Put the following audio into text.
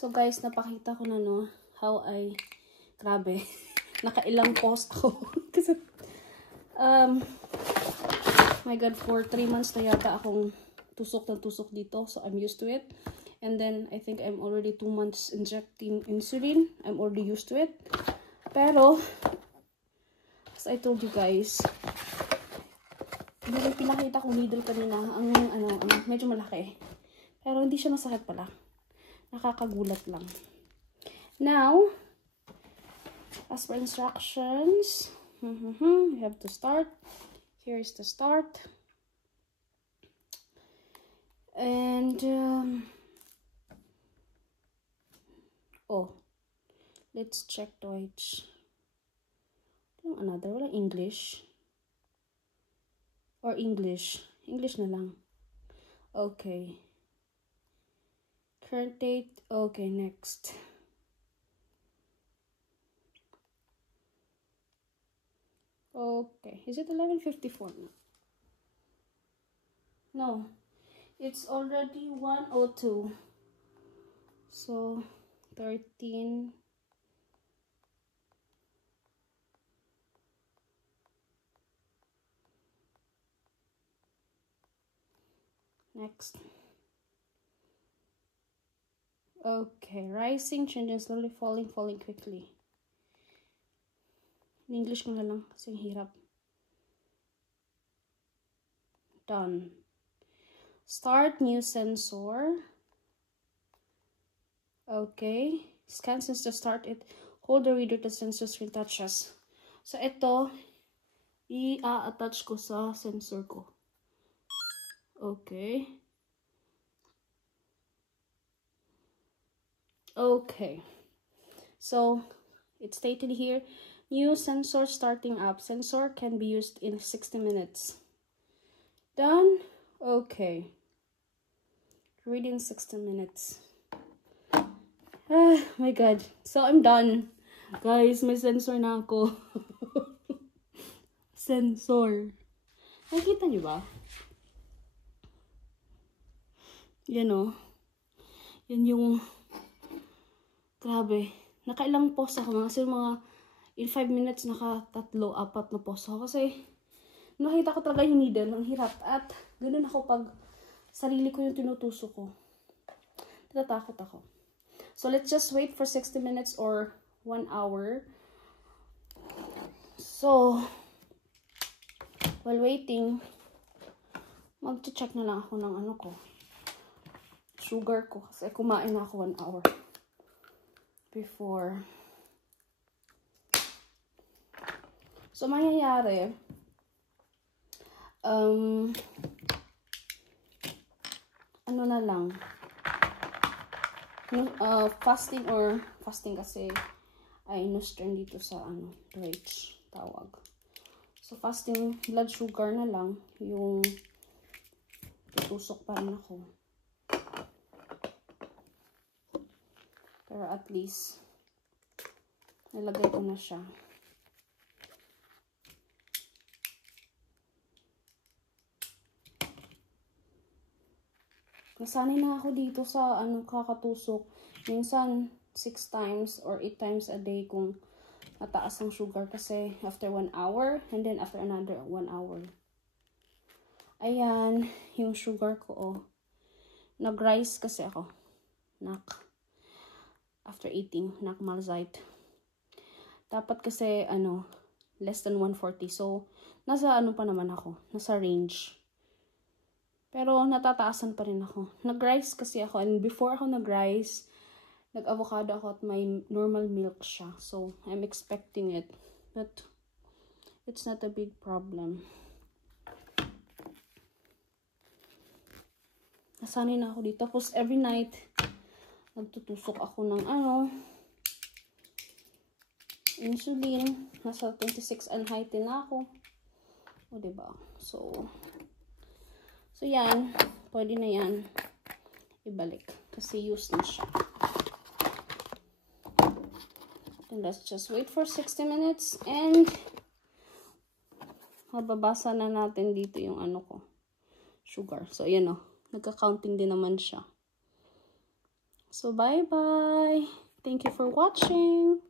So guys, napakita ko na no, how I, grabe, nakailang post ko. Kasi, my God, for 3 months na yata akong tusok na tusok dito. So I'm used to it. And then, I think I'm already 2 months injecting insulin. I'm already used to it. Pero, as I told you guys, yung pinakita kong needle kanina, ang medyo malaki. Pero hindi siya masakit pala. Nakakagulat lang. Now, as for instructions, you have to start. Here is the start. And, let's check Deutsch. Another, walang English. Or English. English na lang. Okay. Current date. Okay, next. Okay. Is it 11:54 now? No. It's already 1:02. So, 13. Next. Okay, rising, changing slowly, falling quickly. In English ko na lang kasi hirap. Done. Start new sensor. Okay. Scan since to start it. Hold the reader to sensor screen touches. So, ito, i-attach ko sa sensor ko. Okay. Okay. So, it's stated here, new sensor starting up. Sensor can be used in 60 minutes. Done. Okay. Reading 60 minutes. Ah, my God. So, I'm done. Guys, may sensor na ako. Sensor. Nakikita niyo ba? Yan o. Yan yung, grabe. Nakailang post ako. Kasi mga, in 5 minutes, naka-3, 4 na post ako. Kasi, nakita ko talaga yung needle. Ang hirap. At, ganun ako pag sarili ko yung tinutusok ko. Natatakot ako. So, let's just wait for 60 minutes or 1 hour. So, while waiting, mag-check na lang ako ng ano ko. Sugar ko. Kasi kumain na ako 1 hour before. So, mangyayari, ano na lang, fasting or fasting kasi ay no-strain dito sa Deutsch tawag. So, fasting blood sugar na lang yung tutusok pa rin ako. Pero at least, nalagay ko na siya. Nasanay na ako dito sa kakatusok. Minsan, 6 times or 8 times a day kung mataas ang sugar kasi after 1 hour and then after another 1 hour. Ayan, yung sugar ko, nag-rise kasi ako. After eating, Malzite. Dapat kasi, less than 140. So, nasa pa naman ako. Nasa range. Pero, natataasan pa rin ako. Nag-rice kasi ako. And before ako nag-rice, nag-avocado ako at may normal milk siya. So, I'm expecting it. But, it's not a big problem. Nasanay na ako dito. Tapos, every night, nagtutusok ako ng insulin. Nasa 26 anhydride na ako. O, diba? So, yan. Pwede na yan. Ibalik. Kasi used na siya. And let's just wait for 60 minutes. And, mababasa na natin dito yung ko. Sugar. So, yan o. Nagka-counting din naman siya. So, bye-bye. Thank you for watching.